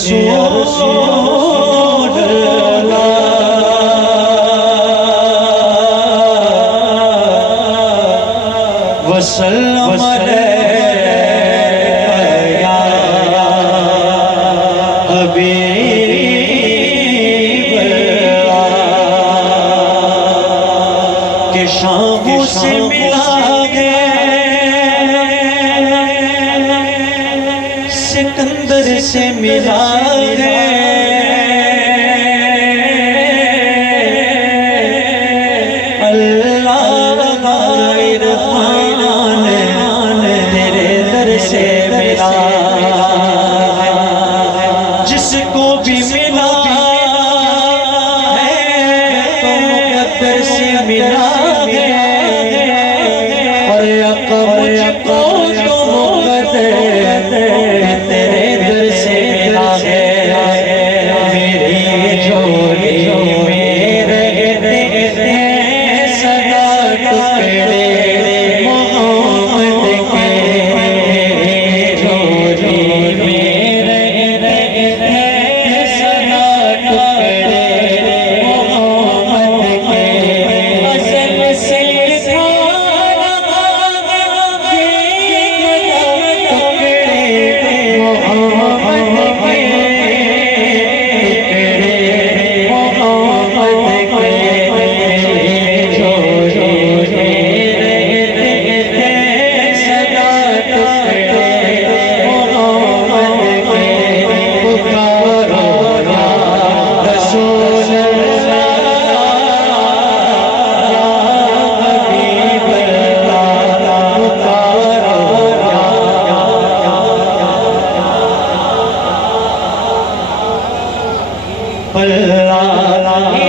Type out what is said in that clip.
رسول اللہ وسلم علیہ یا حبیب اللہ کہ شاموں سے ملا ہے سکندر سے ملا ہے اللہ عرفان تیرے در سے ملا ہے جس کو بھی ملا ہے تو مقدر سے ملا ہے اور مجھ کو تو مقدر تیرے در سے ملا ہے میری جوڑی میں رہتے ہیں سدا ٹکڑے محمد کے میری جوڑی میں رہتے ہیں سدا ٹکڑے محمد کے اصل سے اللہ